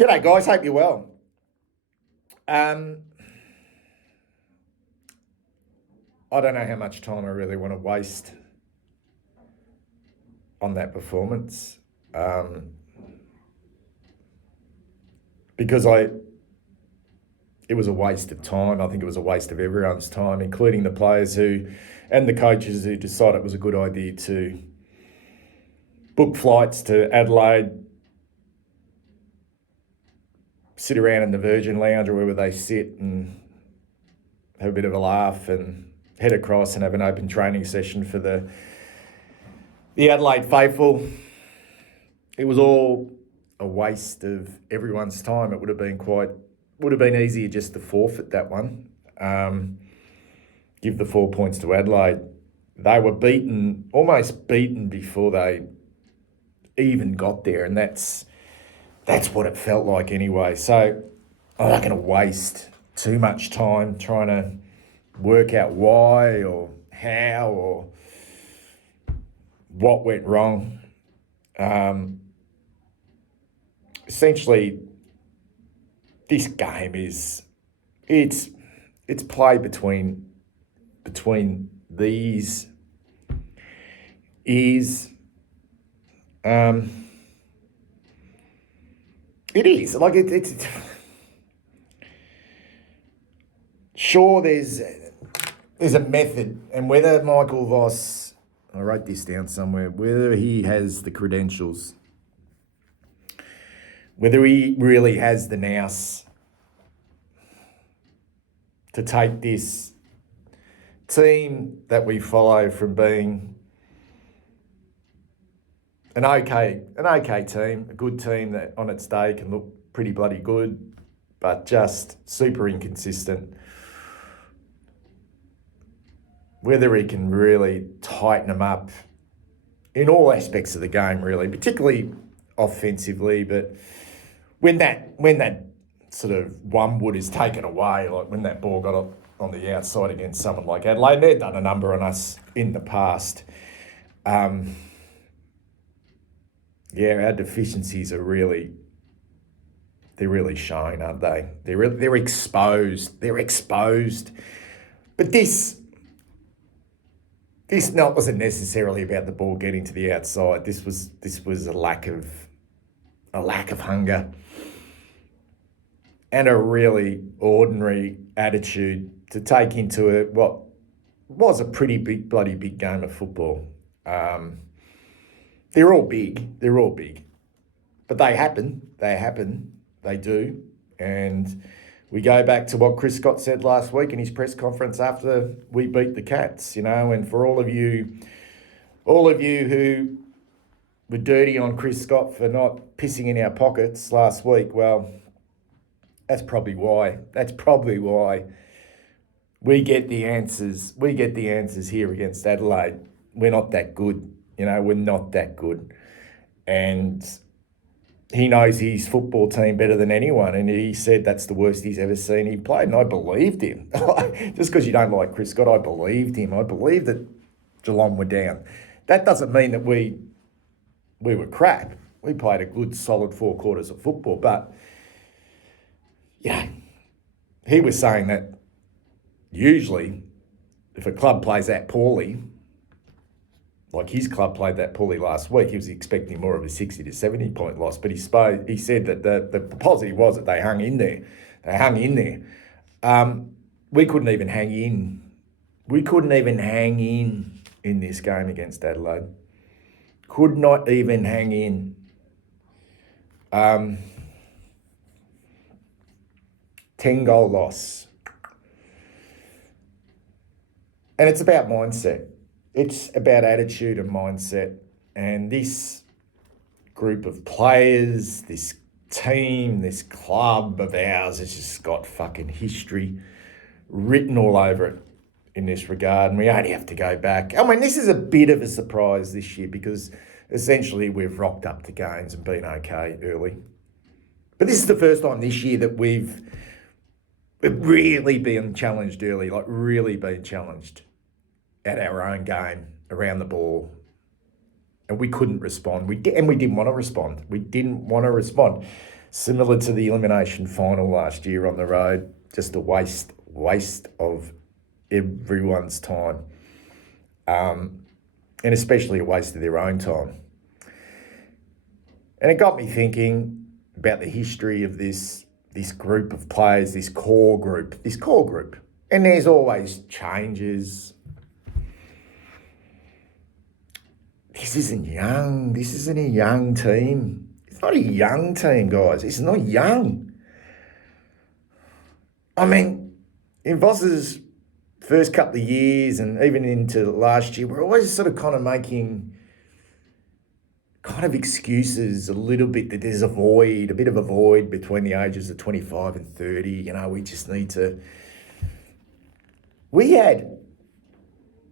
G'day, guys. Hope you're well. I don't know how much time I really want to waste on that performance because it was a waste of time. I think it was a waste of everyone's time, including the players and the coaches who decided it was a good idea to book flights to Adelaide, sit around in the Virgin Lounge or wherever they sit and have a bit of a laugh and head across and have an open training session for the Adelaide faithful. It was all a waste of everyone's time. It would have been easier just to forfeit that one. Give the 4 points to Adelaide. They were almost beaten before they even got there, and that's what it felt like anyway. So I'm not going to waste too much time trying to work out why or how or what went wrong. Essentially, this game it's played between these ears. It is like it's sure there's a method, and whether Michael Voss, I wrote this down somewhere, whether he has the credentials, whether he really has the nous to take this team that we follow from being an okay team, a good team that on its day can look pretty bloody good, but just super inconsistent. Whether he can really tighten them up in all aspects of the game, really, particularly offensively. But when that sort of one wood is taken away, like when that ball got up on the outside against someone like Adelaide, they've done a number on us in the past. Our deficiencies are really shown, aren't they? They're exposed. They're exposed. But this wasn't necessarily about the ball getting to the outside. This was a lack of hunger and a really ordinary attitude to take into what was a pretty bloody big game of football. They're all big, but they happen, they do. And we go back to what Chris Scott said last week in his press conference after we beat the Cats, and for all of you who were dirty on Chris Scott for not pissing in our pockets last week, well, that's probably why we get the answers. We get the answers here against Adelaide. We're not that good. We're not that good. And he knows his football team better than anyone. And he said that's the worst he's ever seen he played. And I believed him. Just because you don't like Chris Scott, I believed him. I believed that Geelong were down. That doesn't mean that we were crap. We played a good, solid 4 quarters of football. But, he was saying that usually if a club plays that poorly, like his club played that poorly last week, he was expecting more of a 60 to 70 point loss. But he said that the positive was that they hung in there. We couldn't even hang in. We couldn't even hang in this game against Adelaide. Could not even hang in. 10-goal loss. And it's about mindset. It's about attitude and mindset. And this group of players, this team, this club of ours has just got fucking history written all over it in this regard. And we only have to go back. I mean, this is a bit of a surprise this year because essentially we've rocked up to games and been okay early. But this is the first time this year that we've really been challenged early, like really been challenged at our own game, around the ball. And we couldn't respond. We didn't want to respond. Similar to the elimination final last year on the road, just a waste of everyone's time, and especially a waste of their own time. And it got me thinking about the history of this group of players, this core group. And there's always changes. This isn't young. This isn't a young team. It's not a young team, guys. It's not young. I mean, in Voss's first couple of years and even into last year, we're always sort of kind of making kind of excuses a little bit that there's a bit of a void between the ages of 25 and 30. You know, we just need to... And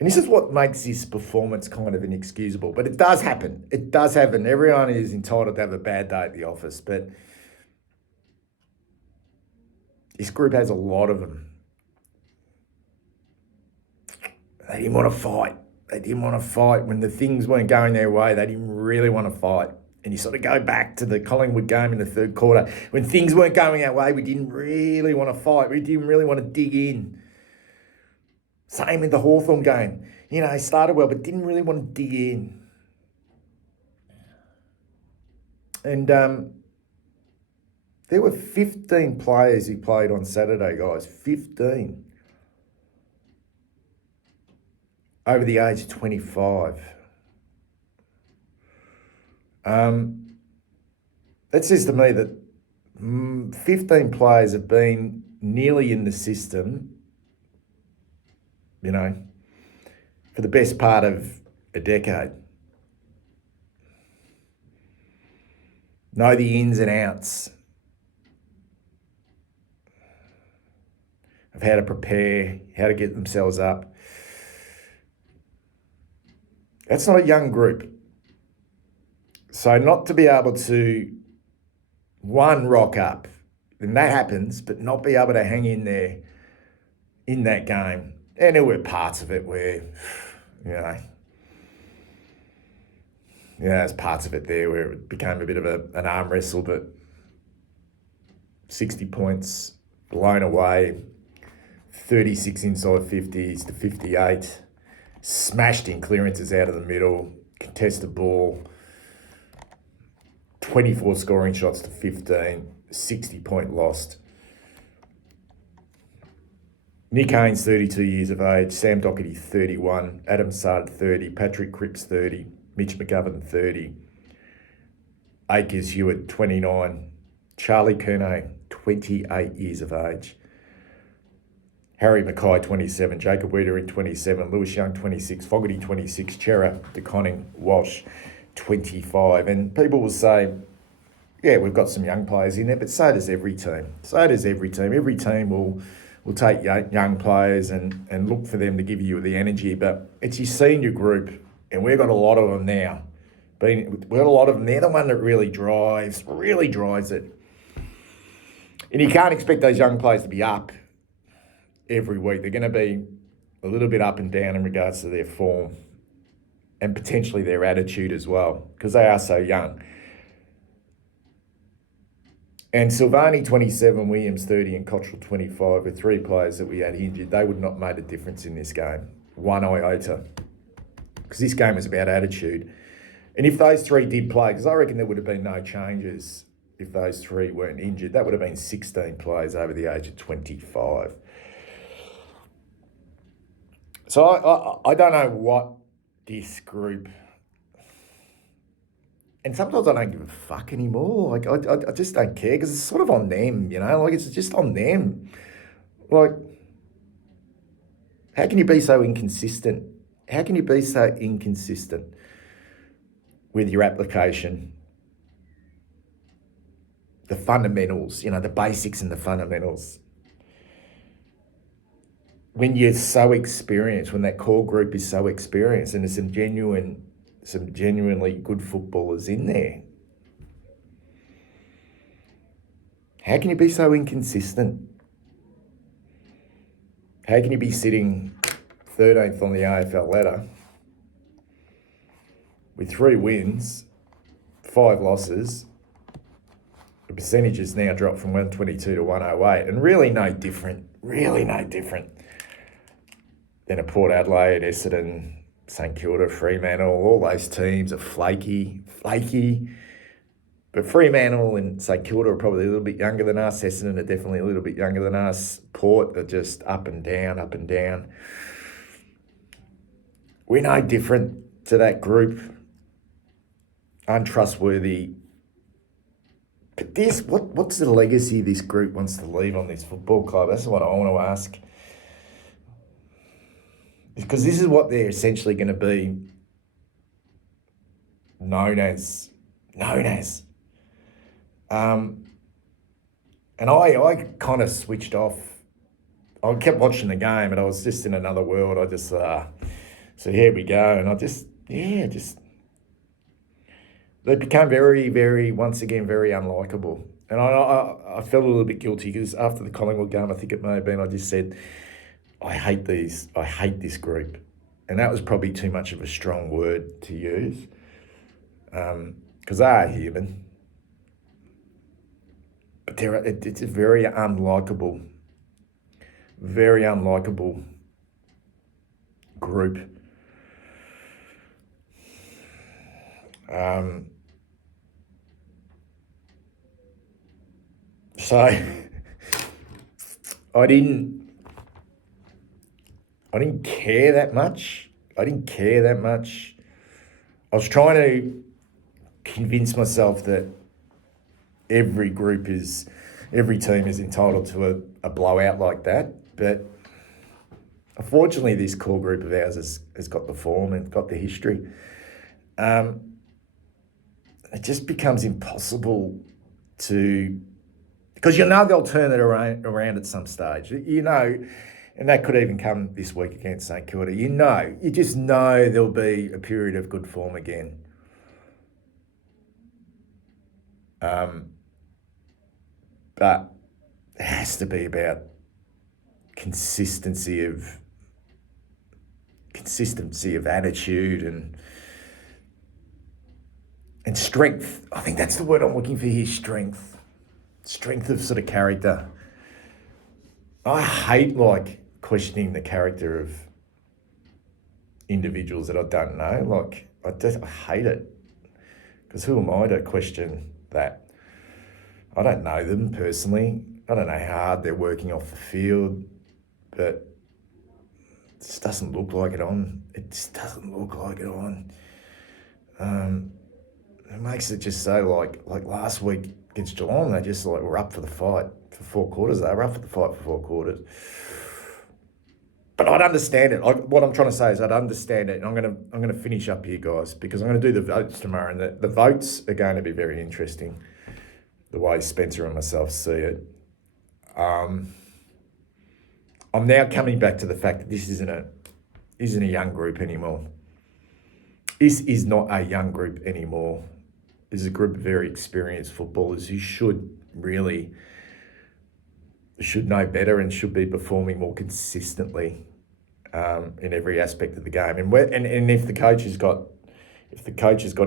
this is what makes this performance kind of inexcusable, but it does happen. It does happen. Everyone is entitled to have a bad day at the office, but this group has a lot of them. They didn't want to fight. When the things weren't going their way. They didn't really want to fight. And you sort of go back to the Collingwood game in the third quarter. When things weren't going our way, we didn't really want to fight. We didn't really want to dig in. Same with the Hawthorn game. You know, he started well, but didn't really want to dig in. And there were 15 players who played on Saturday, guys. 15. Over the age of 25. That says to me that 15 players have been nearly in the system, you know, for the best part of a decade. Know the ins and outs of how to prepare, how to get themselves up. That's not a young group. So not to be able to, one, rock up, and that happens, but not be able to hang in there in that game. And there were parts of it where, there's parts of it there where it became a bit of an arm wrestle, but 60 points blown away, 36 inside 50s to 58, smashed in clearances out of the middle, contested ball, 24 scoring shots to 15, 60-point lost. Nick Haynes, 32 years of age, Sam Docherty, 31, Adam Sard, 30, Patrick Cripps, 30, Mitch McGovern, 30, Akers Hewitt, 29, Charlie Kernay, 28 years of age, Harry Mackay, 27, Jacob Wiedering, 27, Lewis Young, 26, Fogarty, 26, Chera, DeConning, Walsh, 25. And people will say, yeah, we've got some young players in there, but so does every team. Every team will take young players and look for them to give you the energy, but it's your senior group, and we've got a lot of them now. We've got a lot of them. They're the one that really drives it. And you can't expect those young players to be up every week. They're going to be a little bit up and down in regards to their form and potentially their attitude as well, because they are so young. And Silvani, 27, Williams, 30, and Cottrell, 25, were three players that we had injured. They would not have made a difference in this game, one iota, because this game is about attitude. And if those three did play, because I reckon there would have been no changes if those three weren't injured, that would have been 16 players over the age of 25. So I don't know what this group... And sometimes I don't give a fuck anymore. Like, I just don't care, because it's sort of on them, Like, it's just on them. Like, how can you be so inconsistent? How can you be so inconsistent with your application? The fundamentals, the basics and the fundamentals. When you're so experienced, when that core group is so experienced, and there's some genuinely good footballers in there. How can you be so inconsistent? How can you be sitting 13th on the AFL ladder with 3 wins, 5 losses, the percentage has now dropped from 122 to 108, and really no different than a Port Adelaide, Essendon, St Kilda, Fremantle. All those teams are flaky. But Fremantle and St Kilda are probably a little bit younger than us. Essendon are definitely a little bit younger than us. Port are just up and down. We're no different to that group. Untrustworthy. But what's the legacy this group wants to leave on this football club? That's what I want to ask. Because this is what they're essentially going to be known as. And I kind of switched off. I kept watching the game, and I was just in another world. I just, so here we go. And I they became very, once again, very unlikable. And I felt a little bit guilty because after the Collingwood game, I think it may have been, I just said, I hate this group. And that was probably too much of a strong word to use, because they are human. But it's a very unlikable group. So I didn't care that much. I was trying to convince myself that every team is entitled to a blowout like that. But unfortunately, this core group of ours has got the form and got the history. It just becomes impossible to, because they'll turn it around at some stage. And that could even come this week against St Kilda. You just know there'll be a period of good form again. But it has to be about consistency of attitude and strength. I think that's the word I'm looking for here, strength. Strength of sort of character. I hate questioning the character of individuals that I don't know. I hate it. Because who am I to question that? I don't know them personally. I don't know how hard they're working off the field, but it just doesn't look like it on. It makes it just so like last week against Geelong, they just were up for the fight for 4 quarters. They were up for the fight for 4 quarters. But I'd understand it. What I'm trying to say is I'd understand it, and I'm gonna finish up here, guys, because I'm going to do the votes tomorrow, and the votes are going to be very interesting. The way Spencer and myself see it. I'm now coming back to the fact that this isn't a young group anymore. This is not a young group anymore. This is a group of very experienced footballers who should know better and should be performing more consistently in every aspect of the game. And if the coach has got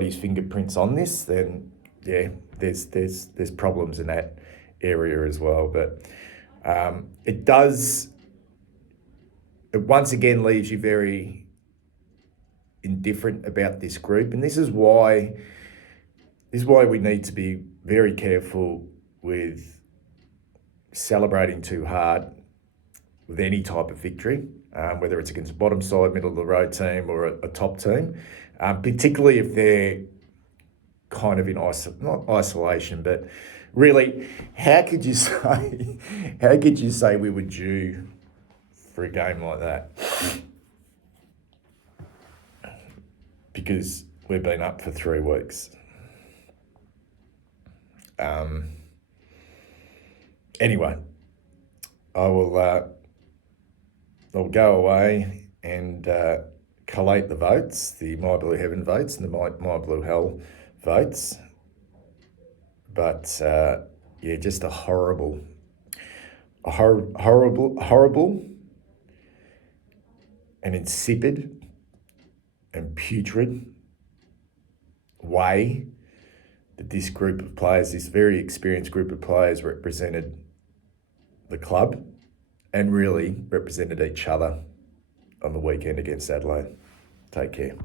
his fingerprints on this, then yeah, there's problems in that area as well. But it once again leaves you very indifferent about this group, and this is why we need to be very careful with celebrating too hard with any type of victory, whether it's against a bottom side, middle of the road team, or a top team, particularly if they're kind of in not isolation, but really, how could you say we were due for a game like that? Because we've been up for 3 weeks. Anyway, I'll go away and collate the votes, the My Blue Heaven votes and the My Blue Hell votes. But just a horrible and insipid and putrid way that this group of players, this very experienced group of players, represented the club and really represented each other on the weekend against Adelaide. Take care.